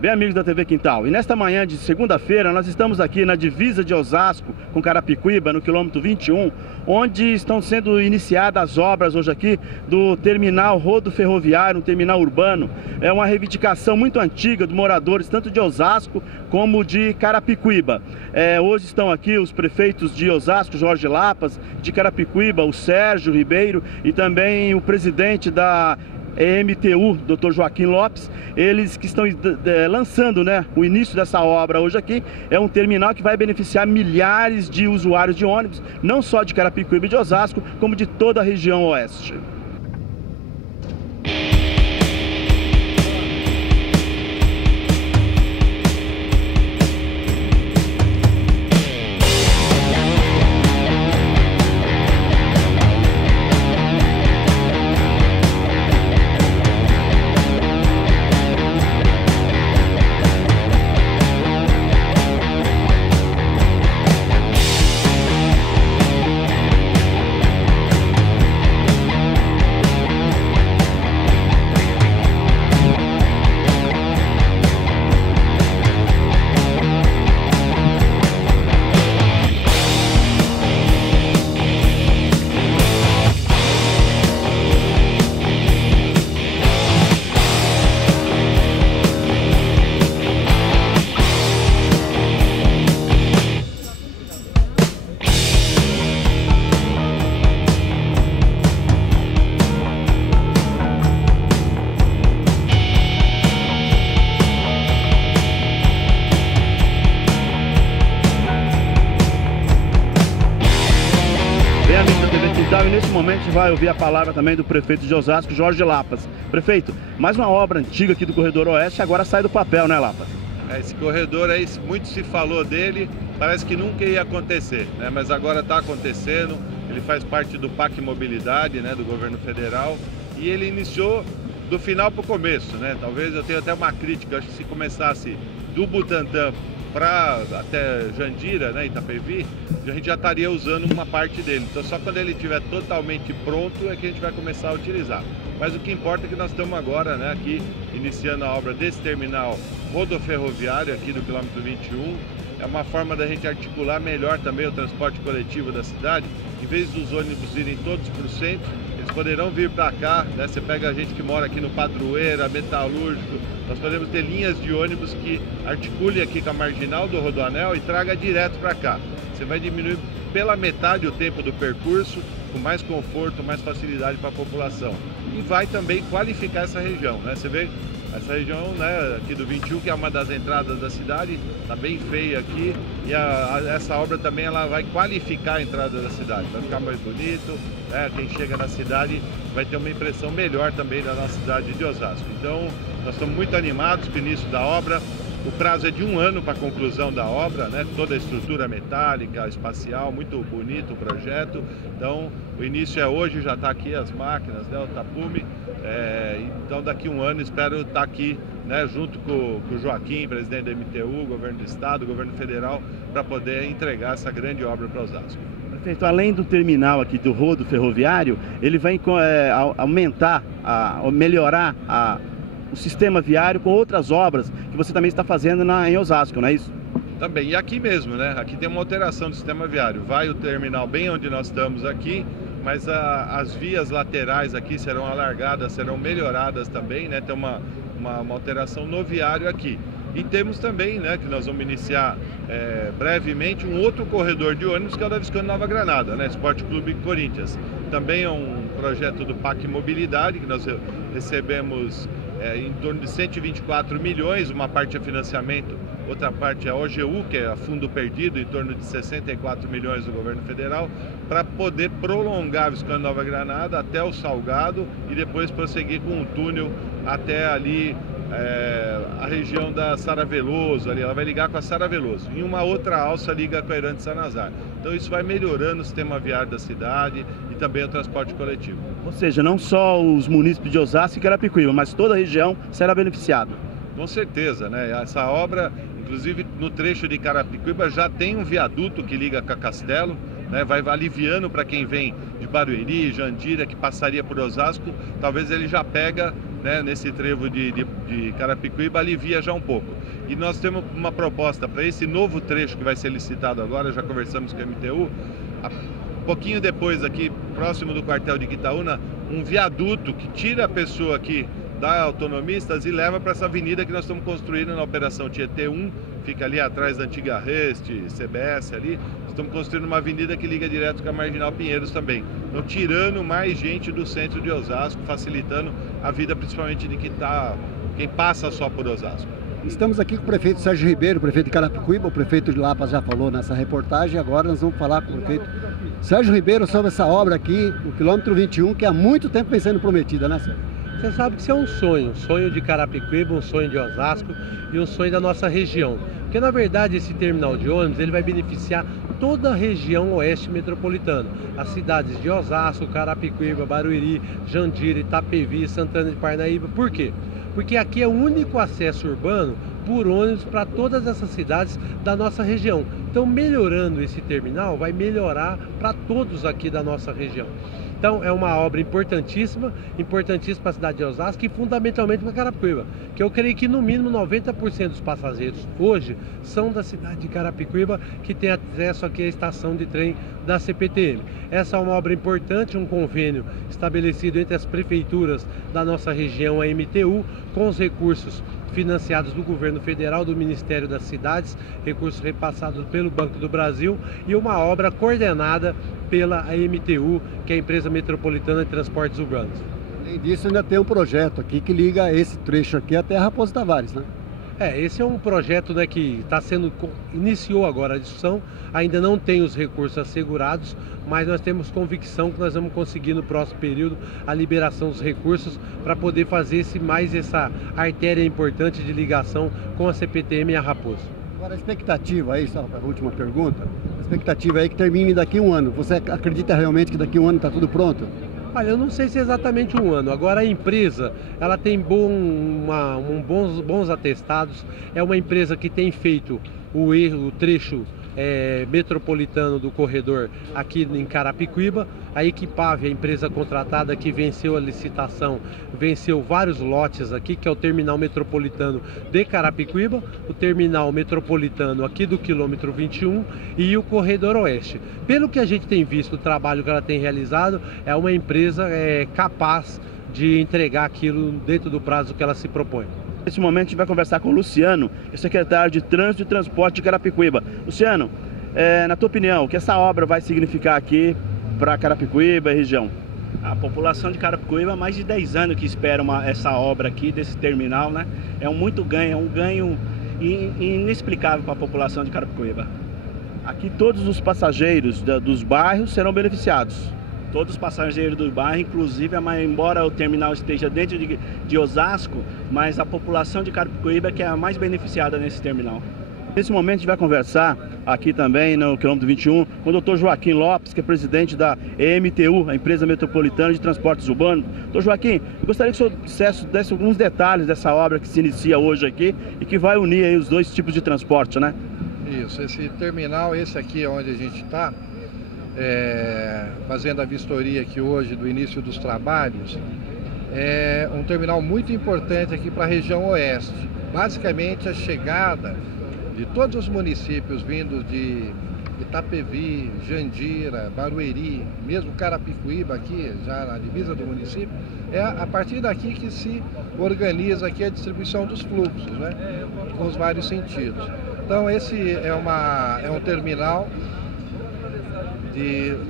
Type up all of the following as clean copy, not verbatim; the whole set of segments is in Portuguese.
Bem, amigos da TV Quintal, e nesta manhã de segunda-feira nós estamos aqui na divisa de Osasco com Carapicuíba, no quilômetro 21, onde estão sendo iniciadas as obras hoje aqui do terminal rodoferroviário, um terminal urbano. É uma reivindicação muito antiga dos moradores, tanto de Osasco como de Carapicuíba. Hoje estão aqui os prefeitos de Osasco, Jorge Lapas, de Carapicuíba, o Sérgio Ribeiro, e também o presidente da EMTU, Dr. Joaquim Lopes. Eles que estão lançando, o início dessa obra hoje aqui. É um terminal que vai beneficiar milhares de usuários de ônibus, não só de Carapicuíba e de Osasco, como de toda a região oeste. E nesse momento a gente vai ouvir a palavra também do prefeito de Osasco, Jorge Lapas. Prefeito, mais uma obra antiga aqui do Corredor Oeste, agora sai do papel, né, Lapas? Esse corredor aí, muito se falou dele, parece que nunca ia acontecer, mas agora está acontecendo. Ele faz parte do PAC Mobilidade, do governo federal, e ele iniciou do final para o começo, Talvez eu tenha até uma crítica, acho que se começasse do Butantã para até Jandira, Itapevi, a gente já estaria usando uma parte dele. Então só quando ele estiver totalmente pronto é que a gente vai começar a utilizar. Mas o que importa é que nós estamos agora aqui iniciando a obra desse terminal rodoferroviário aqui do quilômetro 21. É uma forma da gente articular melhor também o transporte coletivo da cidade. Em vez dos ônibus irem todos para o centro, eles poderão vir para cá, Você pega a gente que mora aqui no Padroeira, Metalúrgico, nós podemos ter linhas de ônibus que articule aqui com a marginal do Rodoanel e traga direto para cá. Você vai diminuir pela metade o tempo do percurso, com mais conforto, mais facilidade para a população. E vai também qualificar essa região, Você vê essa região aqui do 21, que é uma das entradas da cidade, está bem feia aqui, e essa obra também ela vai qualificar a entrada da cidade, vai ficar mais bonito, quem chega na cidade vai ter uma impressão melhor também da nossa cidade de Osasco. Então, nós estamos muito animados com o início da obra. O prazo é de 1 ano para a conclusão da obra, Toda a estrutura metálica, espacial, muito bonito o projeto. Então, o início é hoje, já está aqui as máquinas, o tapume. Então, daqui a 1 ano, espero estar aqui, junto com o Joaquim, presidente da MTU, governo do estado, governo federal, para poder entregar essa grande obra para Osasco. Prefeito, além do terminal aqui do rodo ferroviário, ele vai aumentar, melhorar o sistema viário com outras obras que você também está fazendo em Osasco, não é isso? Também, e aqui mesmo, Aqui tem uma alteração do sistema viário. Vai o terminal bem onde nós estamos aqui, mas as vias laterais aqui serão alargadas, serão melhoradas também, Tem uma alteração no viário aqui. E temos também, que nós vamos iniciar brevemente um outro corredor de ônibus, que é o da Visconde Nova Granada, Esporte Clube Corinthians. Também é um projeto do PAC Mobilidade, que nós recebemos em torno de 124 milhões, uma parte é financiamento, outra parte é a OGU, que é a fundo perdido, em torno de 64 milhões do governo federal, para poder prolongar a Visconde Nova Granada até o Salgado e depois prosseguir com um túnel até ali a região da Sara Veloso, ali ela vai ligar com a Sara Veloso, e uma outra alça liga com a Herante Sanazar. Então isso vai melhorando o sistema viário da cidade e também o transporte coletivo. Ou seja, não só os munícipes de Osasco e Carapicuíba, mas toda a região será beneficiada. Com certeza, Essa obra, inclusive no trecho de Carapicuíba, já tem um viaduto que liga com a Castelo, vai aliviando para quem vem de Barueri, Jandira, que passaria por Osasco, talvez ele já pega né, nesse trevo de Carapicuíba, alivia já um pouco. E nós temos uma proposta para esse novo trecho que vai ser licitado agora, já conversamos com a MTU, pouquinho depois aqui, próximo do quartel de Quitaúna, um viaduto que tira a pessoa aqui da Autonomistas e leva para essa avenida que nós estamos construindo na Operação Tietê 1, fica ali atrás da antiga Rest, CBS ali. Estamos construindo uma avenida que liga direto com a Marginal Pinheiros também. Então, tirando mais gente do centro de Osasco, facilitando a vida principalmente de quem passa só por Osasco. Estamos aqui com o prefeito Sérgio Ribeiro, o prefeito de Carapicuíba, o prefeito de Lapa já falou nessa reportagem, agora nós vamos falar com o prefeito Sérgio Ribeiro sobre essa obra aqui, o quilômetro 21, que há muito tempo vem sendo prometida, né, Sérgio? Você sabe que isso é um sonho de Carapicuíba, um sonho de Osasco e um sonho da nossa região. Porque, na verdade, esse terminal de ônibus ele vai beneficiar toda a região oeste metropolitana. As cidades de Osasco, Carapicuíba, Barueri, Jandira, Itapevi, Santana de Parnaíba. Por quê? Porque aqui é o único acesso urbano por ônibus para todas essas cidades da nossa região. Então, melhorando esse terminal, vai melhorar para todos aqui da nossa região. Então, é uma obra importantíssima para a cidade de Osasco e fundamentalmente para Carapicuíba, que eu creio que no mínimo 90% dos passageiros hoje são da cidade de Carapicuíba que tem acesso aqui à estação de trem da CPTM. Essa é uma obra importante, um convênio estabelecido entre as prefeituras da nossa região, a MTU, com os recursos financiados do governo federal, do Ministério das Cidades, recursos repassados pelo Banco do Brasil e uma obra coordenada pela MTU, que é a Empresa Metropolitana de Transportes Urbanos. Além disso, ainda tem um projeto aqui que liga esse trecho aqui até Raposo Tavares, né? Esse é um projeto, né, que iniciou agora a discussão, ainda não tem os recursos assegurados, mas nós temos convicção que nós vamos conseguir no próximo período a liberação dos recursos para poder fazer essa artéria importante de ligação com a CPTM e a Raposo. Agora a expectativa aí, só a última pergunta, a expectativa aí é que termine daqui a um ano. Você acredita realmente que daqui a um ano está tudo pronto? Olha, eu não sei se é exatamente um ano. Agora a empresa, ela tem bons atestados. É uma empresa que tem feito o trecho metropolitano do corredor aqui em Carapicuíba. A Equipave, a empresa contratada que venceu a licitação, venceu vários lotes aqui, que é o terminal metropolitano de Carapicuíba, o terminal metropolitano aqui do quilômetro 21 e o corredor oeste. Pelo que a gente tem visto, o trabalho que ela tem realizado, é uma empresa capaz de entregar aquilo dentro do prazo que ela se propõe. Nesse momento a gente vai conversar com o Luciano, secretário de Trânsito e Transporte de Carapicuíba. Luciano, na tua opinião, o que essa obra vai significar aqui para Carapicuíba e região? A população de Carapicuíba há mais de 10 anos que espera essa obra aqui, desse terminal, né? É um ganho inexplicável para a população de Carapicuíba. Aqui todos os passageiros dos bairros serão beneficiados. Todos os passageiros do bairro, inclusive, embora o terminal esteja dentro de Osasco, mas a população de Carapicuíba que é a mais beneficiada nesse terminal. Nesse momento a gente vai conversar aqui também no quilômetro 21 com o Dr. Joaquim Lopes, que é presidente da EMTU, a Empresa Metropolitana de Transportes Urbanos. Dr. Joaquim, eu gostaria que o senhor desse alguns detalhes dessa obra que se inicia hoje aqui e que vai unir aí os dois tipos de transporte, né? Isso, esse terminal, esse aqui é onde a gente está, fazendo a vistoria aqui hoje do início dos trabalhos, é um terminal muito importante aqui para a região oeste. Basicamente a chegada de todos os municípios vindos de Itapevi, Jandira, Barueri, mesmo Carapicuíba aqui, já na divisa do município, é a partir daqui que se organiza aqui a distribuição dos fluxos, né, com os vários sentidos. Então esse é um terminal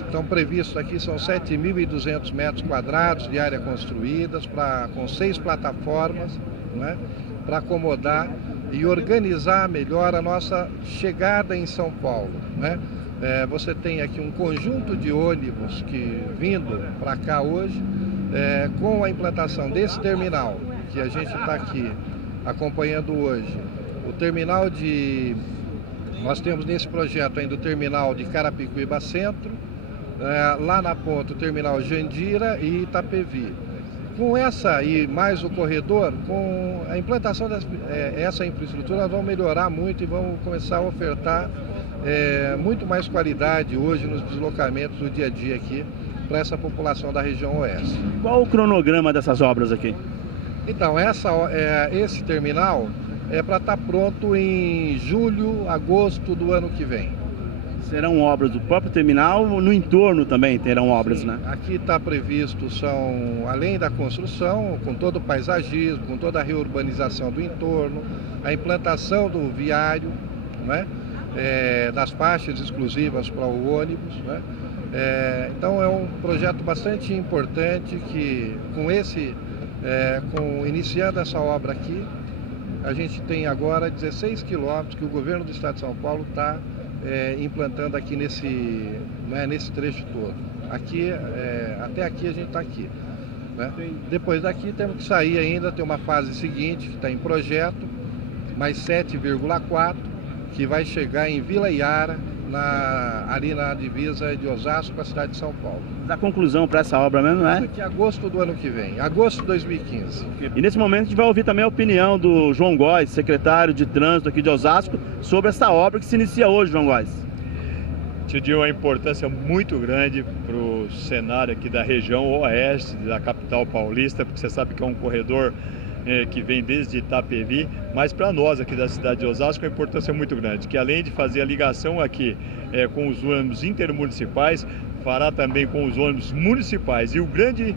estão previstos aqui, são 7.200 metros quadrados de área construídas, com 6 plataformas, né, para acomodar e organizar melhor a nossa chegada em São Paulo, né? Você tem aqui um conjunto de ônibus vindo para cá hoje, com a implantação desse terminal, que a gente está aqui acompanhando hoje, o terminal nós temos nesse projeto ainda o terminal de Carapicuíba Centro, lá na ponta o terminal Jandira e Itapevi. Com essa e mais o corredor, com a implantação dessa infraestrutura, nós vamos melhorar muito e vamos começar a ofertar muito mais qualidade hoje nos deslocamentos do dia a dia aqui para essa população da região oeste. Qual o cronograma dessas obras aqui? Então, esse terminal é para estar pronto em julho, agosto do ano que vem. Serão obras do próprio terminal, no entorno também terão obras, né? Aqui está previsto, além da construção, com todo o paisagismo, com toda a reurbanização do entorno, a implantação do viário, né? Das faixas exclusivas para o ônibus, né? Então é um projeto bastante importante que, iniciando essa obra aqui, a gente tem agora 16 quilômetros que o governo do estado de São Paulo está implantando aqui nesse trecho todo. Aqui, até aqui a gente está aqui, né? Depois daqui temos que sair ainda, tem uma fase seguinte que está em projeto, mais 7,4, que vai chegar em Vila Iara, ali na divisa de Osasco com a cidade de São Paulo. A conclusão para essa obra mesmo, não é? Aqui agosto do ano que vem, agosto de 2015. E nesse momento a gente vai ouvir também a opinião do João Góes, secretário de Trânsito aqui de Osasco, sobre essa obra que se inicia hoje, João Góes. Tio Dinho, uma importância muito grande para o cenário aqui da região oeste da capital paulista, porque você sabe que é um corredor que vem desde Itapevi, mas para nós aqui da cidade de Osasco a importância é muito grande, que além de fazer a ligação aqui com os ônibus intermunicipais, fará também com os ônibus municipais. E o grande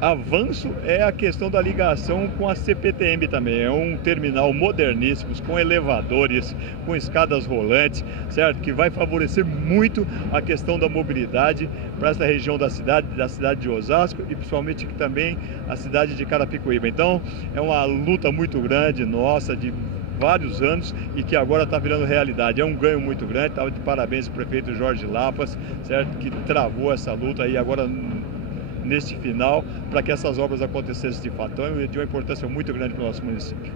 avanço é a questão da ligação com a CPTM também. É um terminal moderníssimo, com elevadores, com escadas rolantes, certo? Que vai favorecer muito a questão da mobilidade para essa região da cidade de Osasco e principalmente também a cidade de Carapicuíba. Então é uma luta muito grande nossa, de vários anos, e que agora está virando realidade. É um ganho muito grande. Estava de parabéns ao prefeito Jorge Lapas, certo? Que travou essa luta aí agora neste final, para que essas obras acontecessem de fato. Então, é de uma importância muito grande para o nosso município.